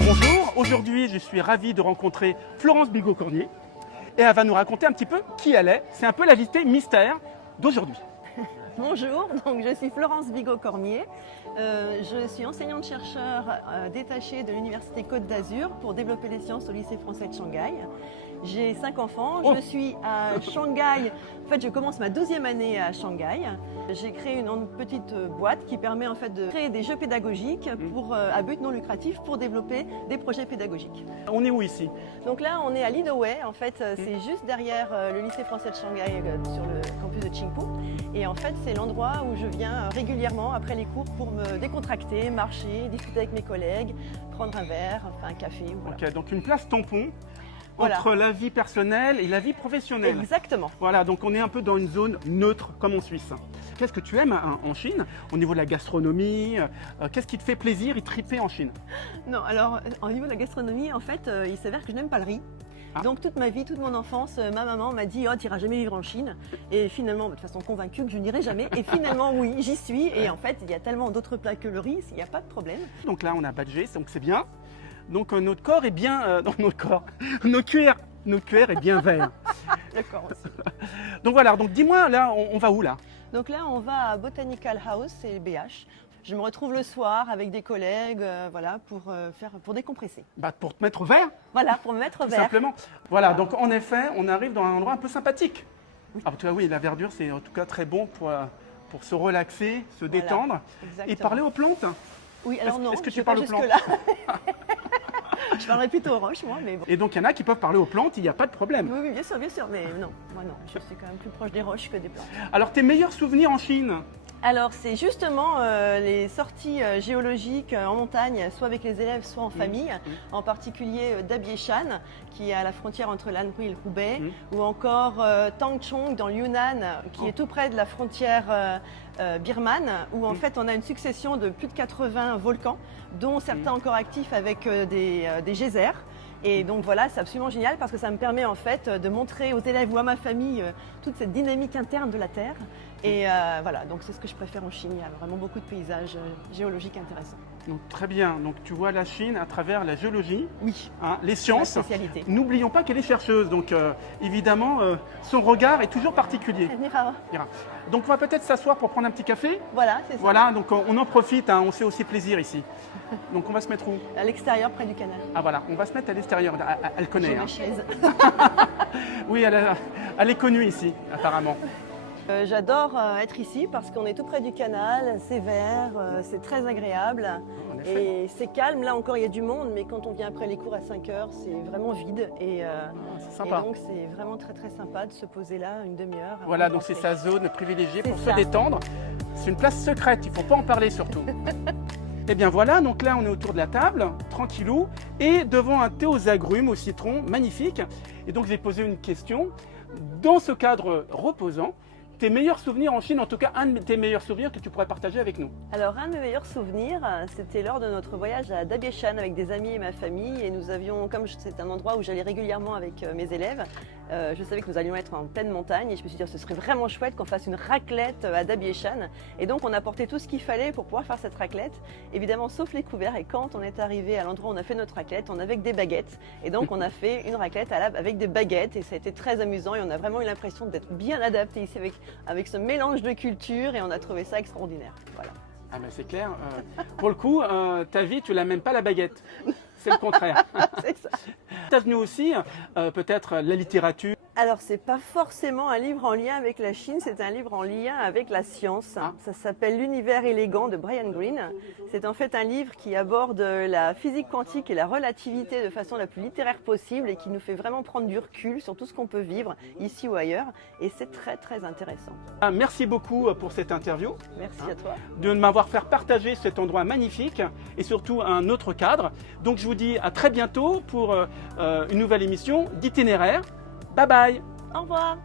Bonjour, aujourd'hui je suis ravi de rencontrer Florence Bigot-Cornier et elle va nous raconter un petit peu qui elle est. C'est un peu l'invité mystère d'aujourd'hui. Bonjour, donc je suis Florence Bigot-Cornier. Je suis enseignante-chercheur détachée de l'Université Côte d'Azur pour développer les sciences au lycée français de Shanghai. J'ai 5 enfants, je suis à Shanghai, en fait je commence ma 12e année à Shanghai. J'ai créé une petite boîte qui permet en fait de créer des jeux pédagogiques à but non lucratif pour développer des projets pédagogiques. On est où ici? Donc là on est à Linoway, en fait c'est juste derrière le lycée français de Shanghai sur le campus de Qingpu. Et en fait c'est l'endroit où je viens régulièrement après les cours pour me décontracter, marcher, discuter avec mes collègues, prendre un verre, enfin un café. Voilà. Ok, donc une place tampon. Voilà. Entre la vie personnelle et la vie professionnelle. Exactement. Voilà, donc on est un peu dans une zone neutre comme en Suisse. Qu'est-ce que tu aimes en Chine au niveau de la gastronomie? Qu'est-ce qui te fait plaisir et triper en Chine? Non, alors au niveau de la gastronomie, en fait, il s'avère que je n'aime pas le riz. Donc toute ma vie, toute mon enfance, ma maman m'a dit « Oh, tu n'iras jamais vivre en Chine ». Et finalement, de façon convaincue que je n'irai jamais. Et finalement, oui, j'y suis. Et en fait, il y a tellement d'autres plats que le riz, il n'y a pas de problème. Donc là, on a badgé, donc c'est bien. Donc notre corps est bien... nos cuirs est bien vert. D'accord aussi. Donc voilà, donc dis-moi, là, on va où là? Donc là, on va à Botanical House, c'est BH. Je me retrouve le soir avec des collègues, voilà, pour décompresser. Bah, pour te mettre vert. Voilà, pour me mettre Tout vert. simplement. Voilà, donc en effet, on arrive dans un endroit un peu sympathique. Oui. Ah, tu vois, oui, la verdure, c'est en tout cas très bon pour se relaxer, se détendre et parler aux plantes. Oui, alors non, est-ce que je tu vais parles pas aux plantes? jusque-là. Je parlerai plutôt aux roches, moi, mais bon. Et donc, il y en a qui peuvent parler aux plantes, il n'y a pas de problème. Oui, bien sûr, mais non, moi non, je suis quand même plus proche des roches que des plantes. Alors, tes meilleurs souvenirs en Chine? Alors, c'est justement les sorties géologiques en montagne, soit avec les élèves, soit en famille, en particulier Dabieshan, qui est à la frontière entre l'Anhui et le Hubei, ou encore Tangchong dans le Yunnan, qui est tout près de la frontière birmane, où en fait on a une succession de plus de 80 volcans, dont certains encore actifs avec des geysers. Et donc voilà, c'est absolument génial parce que ça me permet en fait de montrer aux élèves ou à ma famille toute cette dynamique interne de la Terre. Et voilà, donc c'est ce que je préfère en Chine. Il y a vraiment beaucoup de paysages géologiques intéressants. Donc très bien, donc tu vois la Chine à travers la géologie, oui, les sciences. Ma spécialité. N'oublions pas qu'elle est chercheuse, donc évidemment son regard est toujours particulier. Mira. Donc on va peut-être s'asseoir pour prendre un petit café. Voilà, c'est ça. Voilà, donc on en profite, on se fait aussi plaisir ici. Donc on va se mettre où? À l'extérieur, près du canal. Ah voilà, on va se mettre à l'extérieur, elle connaît. J'ai ma chaise. Oui, elle est connue ici, apparemment. J'adore être ici parce qu'on est tout près du canal, c'est vert, c'est très agréable et c'est calme. Là encore il y a du monde, mais quand on vient après les cours à 5 h, c'est vraiment vide et donc c'est vraiment très très sympa de se poser là une demi-heure. Voilà, donc c'est sa zone privilégiée pour se détendre. C'est une place secrète, il ne faut pas en parler surtout. Et bien voilà, donc là on est autour de la table, tranquillou, et devant un thé aux agrumes, au citron, magnifique. Et donc j'ai posé une question, dans ce cadre reposant, tes meilleurs souvenirs en Chine, en tout cas un de tes meilleurs souvenirs que tu pourrais partager avec nous? Alors un de mes meilleurs souvenirs, c'était lors de notre voyage à Dabieshan avec des amis et ma famille. Et nous avions, comme c'est un endroit où j'allais régulièrement avec mes élèves, je savais que nous allions être en pleine montagne et je me suis dit ce serait vraiment chouette qu'on fasse une raclette à Dabieshan. Et donc on a porté tout ce qu'il fallait pour pouvoir faire cette raclette, évidemment sauf les couverts. Et quand on est arrivé à l'endroit où on a fait notre raclette, on avait que des baguettes. Et donc on a fait une raclette avec des baguettes et ça a été très amusant et on a vraiment eu l'impression d'être bien adapté ici avec ce mélange de culture et on a trouvé ça extraordinaire. Voilà. Ah ben c'est clair, pour le coup, ta vie, tu l'as même pas la baguette, c'est le contraire. C'est ça. Tu as venu aussi peut-être la littérature. Alors, c'est pas forcément un livre en lien avec la Chine, c'est un livre en lien avec la science. Ça s'appelle L'univers élégant de Brian Greene. C'est en fait un livre qui aborde la physique quantique et la relativité de façon la plus littéraire possible et qui nous fait vraiment prendre du recul sur tout ce qu'on peut vivre ici ou ailleurs. Et c'est très très intéressant. Merci beaucoup pour cette interview. Merci à toi. De m'avoir fait partager cet endroit magnifique et surtout un autre cadre. Donc je vous dis à très bientôt pour une nouvelle émission d'Itinéraire. Bye bye. Au revoir.